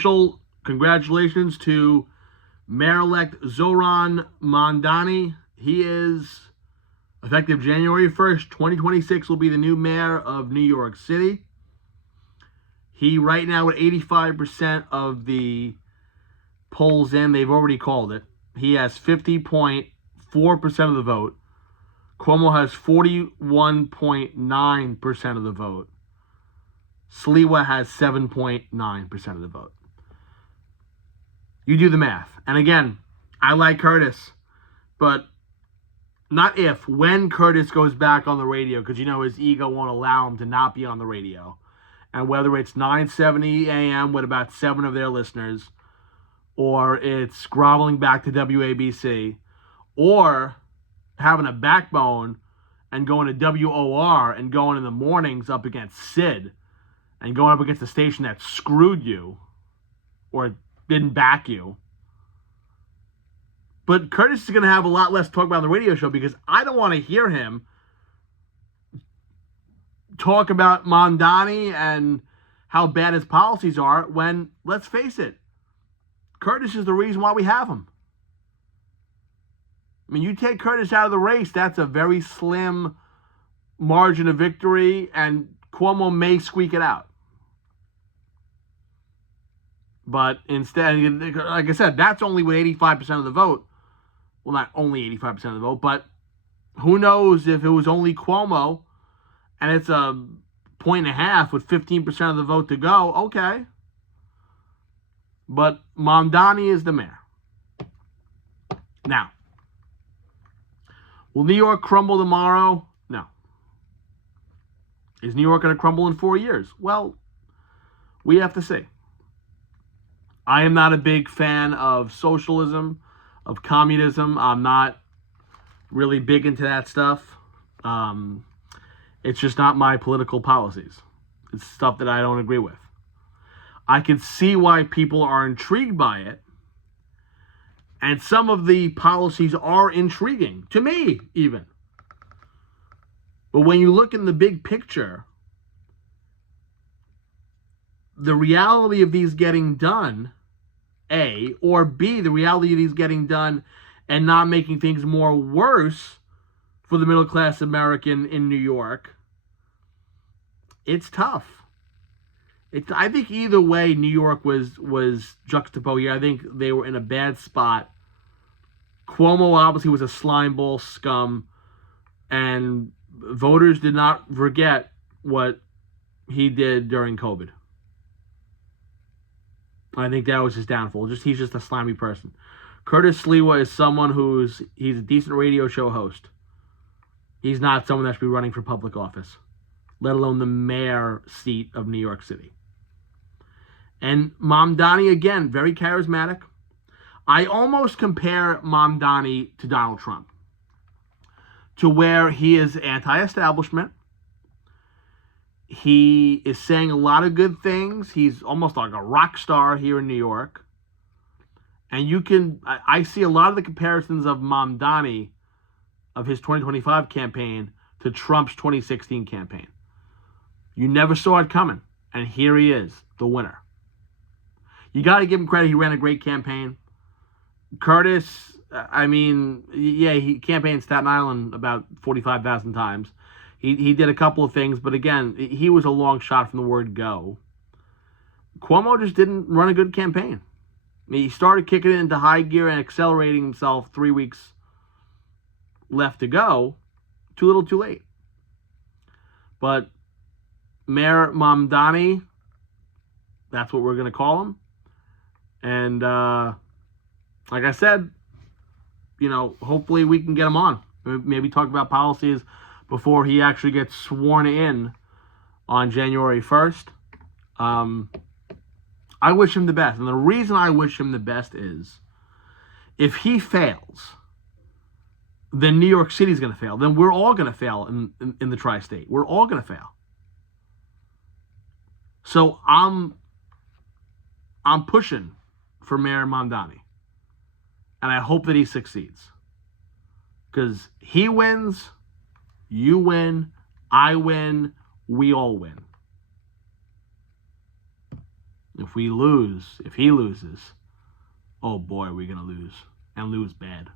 Special congratulations to Mayor-elect Zohran Mamdani. He is, effective January 1st, 2026, will be the new mayor of New York City. He, right now, at 85% of the polls in, they've already called it. He has 50.4% of the vote. Cuomo has 41.9% of the vote. Sliwa has 7.9% of the vote. You do the math. And again, I like Curtis, but not if, when Curtis goes back on the radio, because his ego won't allow him to not be on the radio. And whether it's 9:70 a.m. with about 7 of their listeners, or it's groveling back to WABC, or having a backbone and going to WOR and going in the mornings up against Sid and going up against the station that screwed you or didn't back you. But Curtis is going to have a lot less to talk about on the radio show because I don't want to hear him talk about Mamdani and how bad his policies are when, let's face it, Curtis is the reason why we have him. I mean, you take Curtis out of the race, that's a very slim margin of victory, and Cuomo may squeak it out. But instead, like I said, that's only with 85% of the vote. Well, not only 85% of the vote, but who knows if it was only Cuomo and it's a 1.5 with 15% of the vote to go, okay. But Mamdani is the mayor. Now, will New York crumble tomorrow? No. Is New York going to crumble in 4 years? Well, we have to see. I am not a big fan of socialism, of communism. I'm not really big into that stuff. It's just not my political policies. It's stuff that I don't agree with. I can see why people are intrigued by it. And some of the policies are intriguing, to me even. But when you look in the big picture, the reality of these getting done, A, or B, the reality of these getting done and not making things more worse for the middle-class American in New York, it's tough. I think either way, New York was juxtaposed here. I think they were in a bad spot. Cuomo obviously was a slimeball scum, and voters did not forget what he did during COVID. I think that was his downfall. He's just a slimy person. Curtis Sliwa is someone he's a decent radio show host. He's not someone that should be running for public office, let alone the mayor seat of New York City. And Mamdani, again, very charismatic. I almost compare Mamdani to Donald Trump, to where he is anti-establishment. He is saying a lot of good things. He's almost like a rock star here in New York. And I see a lot of the comparisons of Mamdani, of his 2025 campaign, to Trump's 2016 campaign. You never saw it coming. And here he is, the winner. You got to give him credit. He ran a great campaign. Curtis, he campaigned in Staten Island about 45,000 times. He did a couple of things, but again, he was a long shot from the word go. Cuomo just didn't run a good campaign. He started kicking it into high gear and accelerating himself 3 weeks left to go. Too little, too late. But Mayor Mamdani, that's what we're going to call him. And like I said, hopefully we can get him on. Maybe talk about policies before he actually gets sworn in on January 1st. I wish him the best. And the reason I wish him the best is if he fails, then New York City's going to fail. Then we're all going to fail in the tri-state. We're all going to fail. So I'm pushing for Mayor Mamdani. And I hope that he succeeds. Because he wins, you win, I win, we all win. If he loses, oh boy, we're going to lose. And lose bad.